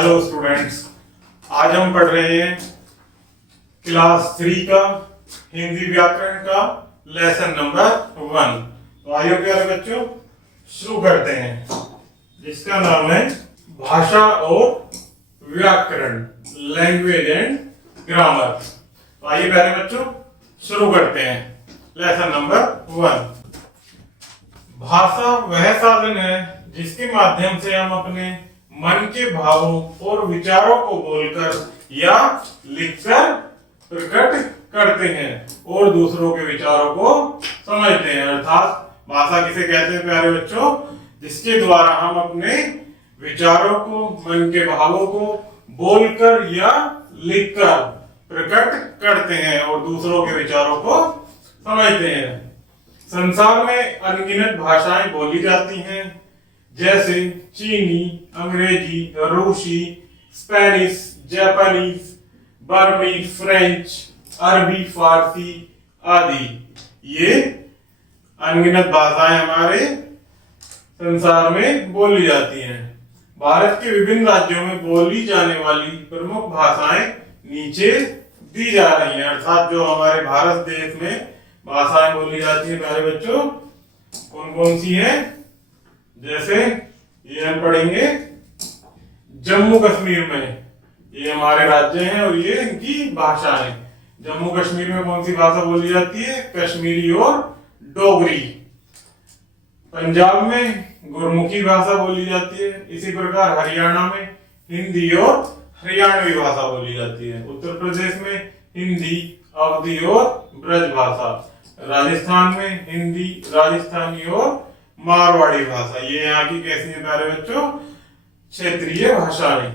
Hello students, आज हम पढ़ रहे हैं क्लास 3 का हिंदी व्याकरण का लेसन नंबर 1। तो आइए प्यारे बच्चों शुरू करते हैं, जिसका नाम है भाषा और व्याकरण, लैंग्वेज एंड ग्रामर। तो आइए प्यारे बच्चों शुरू करते हैं लेसन नंबर 1। भाषा वह साधन है जिसके माध्यम से हम अपने मन के भावों और विचारों को बोलकर या लिखकर प्रकट करते हैं और दूसरों के विचारों को समझते हैं। अर्थात भाषा किसे कहते हैं प्यारे बच्चों? जिसके द्वारा हम अपने विचारों को, मन के भावों को बोलकर या लिखकर प्रकट करते हैं और दूसरों के विचारों को समझते हैं। संसार में अनगिनत भाषाएं बोली जाती हैं, जैसे चीनी, अंग्रेजी, रूसी, स्पेनिश, जापानीज, बर्मी, फ्रेंच, अरबी, फारसी आदि। ये अनगिनत भाषाएं हमारे संसार में बोली जाती हैं। भारत के विभिन्न राज्यों में बोली जाने वाली प्रमुख भाषाएं नीचे दी जा रही हैं। अर्थात जो हमारे भारत देश में भाषाएं बोली जाती है प्यारे बच्चों, कौन कौन सी हैं? जैसे ये हम पढ़ेंगे जम्मू कश्मीर में, ये हमारे राज्य हैं और ये इनकी भाषा है। जम्मू कश्मीर में कौन सी भाषा बोली जाती है? कश्मीरी और डोगरी। पंजाब में गुरमुखी भाषा बोली जाती है। इसी प्रकार हरियाणा में हिंदी और हरियाणवी भाषा बोली जाती है। उत्तर प्रदेश में हिंदी, अवधी और ब्रज भाषा। राजस्थान में हिंदी, राजस्थानी और मारवाड़ी भाषा। ये यहाँ की कैसी है प्यारे बच्चों? क्षेत्रीय भाषाएं।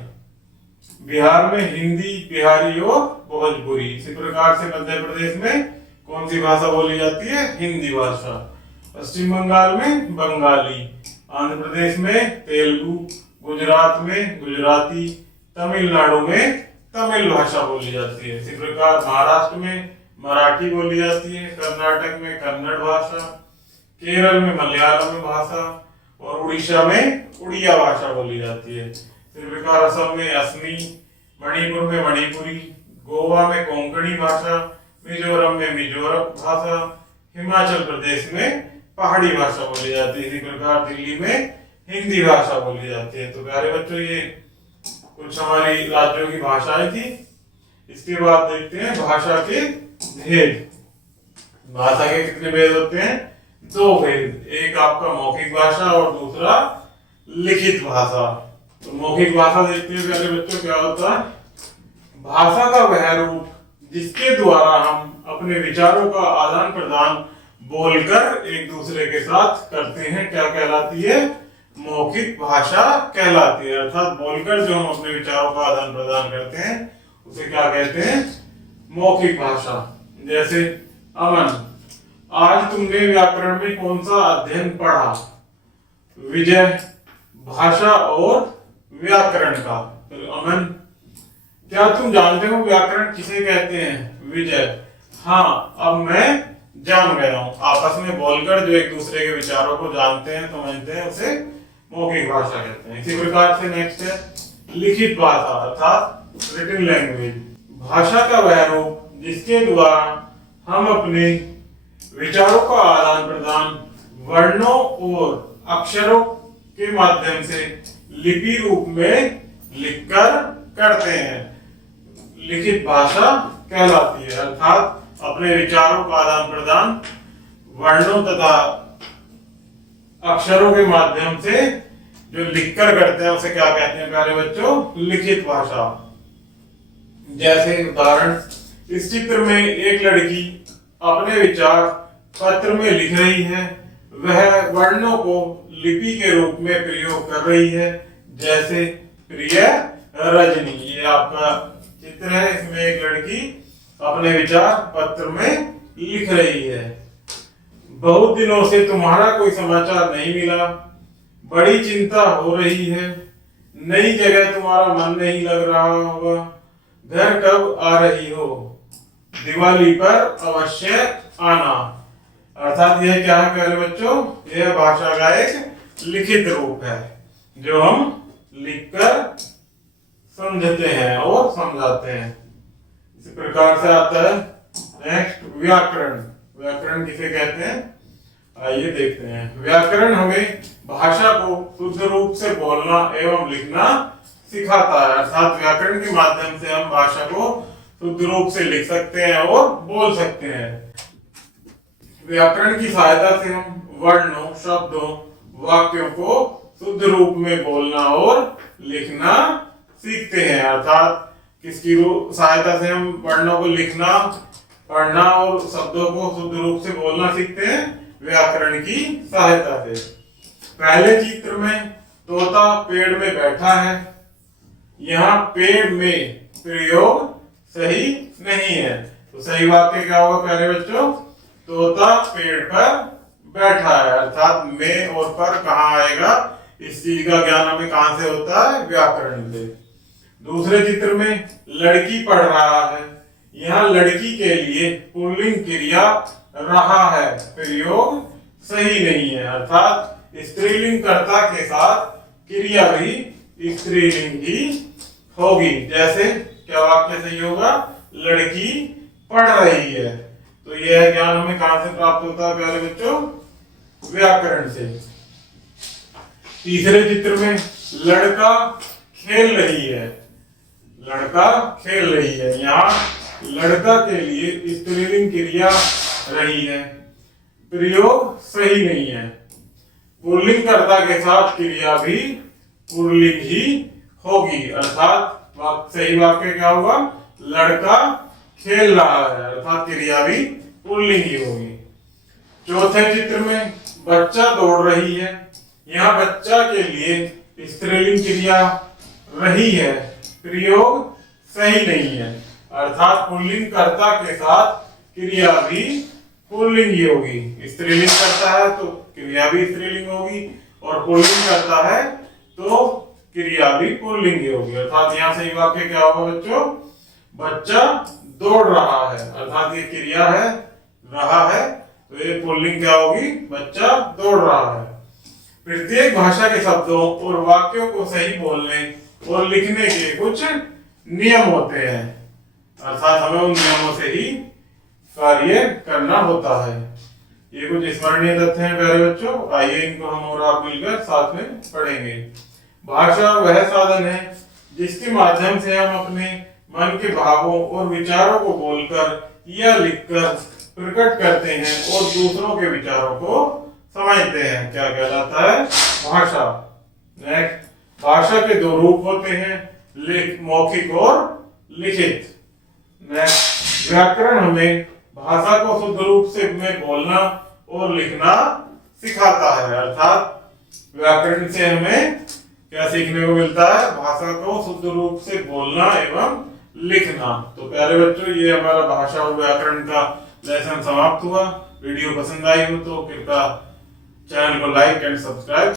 बिहार में हिंदी, बिहारी और भोजपुरी। इसी प्रकार से मध्य प्रदेश में कौन सी भाषा बोली जाती है? हिंदी भाषा। पश्चिम बंगाल में बंगाली, आंध्र प्रदेश में तेलुगु, गुजरात में गुजराती, तमिलनाडु में तमिल भाषा बोली जाती है। इसी प्रकार महाराष्ट्र में मराठी बोली जाती है, कर्नाटक में कन्नड़ भाषा, केरल में मलयालम भाषा और उड़ीसा में उड़िया भाषा बोली जाती है। इसी प्रकार असम में असमी, मणिपुर में मणिपुरी, गोवा में कोंकणी भाषा, मिजोरम में मिजोरम भाषा, हिमाचल प्रदेश में पहाड़ी भाषा बोली जाती है। इसी प्रकार दिल्ली में हिंदी भाषा बोली जाती है। तो प्यारे बच्चों, ये कुछ हमारी राज्यों की भाषाएं थी। इसके बाद देखते हैं भाषा के भेद। भाषा के कितने भेद होते हैं? 2 भेद। एक आपका मौखिक भाषा और दूसरा लिखित भाषा। तो मौखिक भाषा देखते हैं प्यारे बच्चों, क्या होता है? भाषा का वह रूप जिसके द्वारा हम अपने विचारों का आदान प्रदान बोलकर एक दूसरे के साथ करते हैं, क्या कहलाती है? मौखिक भाषा कहलाती है। अर्थात बोलकर जो हम अपने विचारों का आदान प्रदान करते हैं उसे क्या कहते हैं? मौखिक भाषा। जैसे अमन, आज तुमने व्याकरण में कौन सा अध्ययन पढ़ा? विजय, भाषा और व्याकरण का। तो अमन, क्या तुम जानते हो व्याकरण किसे कहते हैं? विजय, हाँ अब मैं जान गया हूं। आपस में बोलकर जो एक दूसरे के विचारों को जानते हैं, समझते हैं, उसे मौखिक भाषा कहते हैं। इसी प्रकार से नेक्स्ट है लिखित भाषा, अर्थात रिटन लैंग्वेज। भाषा का वह रूप जिसके द्वारा हम अपने विचारों का आदान प्रदान वर्णों और अक्षरों के माध्यम से लिपि रूप में लिखकर करते हैं, लिखित भाषा कहलाती है। अर्थात अपने विचारों का आदान प्रदान वर्णों तथा अक्षरों के माध्यम से जो लिखकर करते हैं उसे क्या कहते हैं प्यारे बच्चों? लिखित भाषा। जैसे उदाहरण, इस चित्र में एक लड़की अपने विचार पत्र में लिख रही है। वह वर्णों को लिपि के रूप में प्रयोग कर रही है, जैसे प्रिय रजनी। ये आपका चित्र है, इसमें एक लड़की अपने विचार पत्र में लिख रही है। बहुत दिनों से तुम्हारा कोई समाचार नहीं मिला, बड़ी चिंता हो रही है। नई जगह तुम्हारा मन नहीं लग रहा होगा। घर कब आ रही हो? दिवाली पर अवश्य आना। अर्थात यह क्या है प्यारे बच्चों? यह भाषा का एक लिखित रूप है जो हम लिखकर समझते हैं और समझाते हैं। इसी प्रकार से आता है नेक्स्ट व्याकरण। व्याकरण किसे कहते हैं, आइए देखते हैं। व्याकरण हमें भाषा को शुद्ध रूप से बोलना एवं लिखना सिखाता है, अर्थात व्याकरण के माध्यम से हम भाषा को शुद्ध रूप से लिख सकते हैं और बोल सकते हैं। व्याकरण की सहायता से हम वर्णों, शब्दों, वाक्यों को शुद्ध रूप में बोलना और लिखना सीखते हैं, अर्थात किसकी सहायता से हम वर्णों को लिखना, पढ़ना और शब्दों को शुद्ध रूप से बोलना सीखते हैं, व्याकरण की सहायता से। पहले चित्र में तोता पेड़ में बैठा है, यहाँ पेड़ में प्रयोग सही नहीं है, तो सही वाक्य क्या होगा प्यारे बच्चों, तोता पेड़ पर बैठा है, अर्थात में और पर कहाँ आएगा, इस चीज का ज्ञान हमें कहां से होता है, व्याकरण से। दूसरे चित्र में लड़की पढ़ रहा है, यहाँ लड़की के लिए पुल्लिंग क्रिया रहा है, प्रयोग सही नहीं है, अर्थात स्त्रीलिंग कर्ता के साथ क्रिया भी स्त्रीलिंग ही होगी। जैसे क्या वाक्य सही होगा, लड़की पढ़ रही है, तो यह ज्ञान हमें कहां से प्राप्त होता है प्यारे बच्चों, व्याकरण से। तीसरे चित्र में लड़का खेल रही है, लड़का खेल रही है, यहाँ लड़का के लिए स्त्रीलिंग क्रिया रही है, प्रयोग सही नहीं है, पुल्लिंग कर्ता के साथ क्रिया भी पुल्लिंग ही होगी, अर्थात सही वाक्य क्या होगा, लड़का खेल रहा है, अर्थात क्रिया भी पुल्लिंग ही होगी। चौथे चित्र में बच्चा दौड़ रही है, यहाँ बच्चा के लिए स्त्रीलिंग क्रिया रही है, प्रयोग सही नहीं है, अर्थात पुल्लिंग कर्ता के साथ क्रिया भी पुल्लिंग ही होगी। स्त्रीलिंग करता है तो क्रिया भी स्त्रीलिंग होगी, और पुल्लिंग करता है तो क्रिया भी पुल्लिंग ही होगी, अर्थात यहाँ सही वाक्य क्या होगा बच्चों, बच्चा दौड़ रहा है, अर्थात ये क्रिया है, रहा है, तो ये पुल्लिंग क्या होगी, बच्चा दौड़ रहा है। प्रत्येक भाषा के शब्दों और वाक्यों को सही बोलने और लिखने के कुछ नियम होते हैं, अर्थात हमें उन नियमों से ही कार्य करना होता है। ये कुछ स्मरणीय तथ्य हैं प्यारे बच्चों, आइए इनको हम और आप मिलकर साथ में पढ़ेंगे। भाषा वह साधन है जिसके माध्यम से हम अपने मन के भावों और विचारों को बोलकर या लिखकर प्रकट करते हैं और दूसरों के विचारों को समझते हैं, क्या कहलाता है, भाषा। नेक्स्ट, भाषा के दो रूप होते हैं, मौखिक और लिखित। नेक्स्ट, व्याकरण हमें भाषा को शुद्ध रूप से में बोलना और लिखना सिखाता है, अर्थात व्याकरण से हमें क्या सीखने को मिलता है, भाषा को शुद्ध रूप से बोलना एवं लिखना। तो प्यारे बच्चों, ये हमारा भाषा और व्याकरण का लेसन समाप्त हुआ। वीडियो पसंद आई हो तो कृपया चैनल को लाइक एंड सब्सक्राइब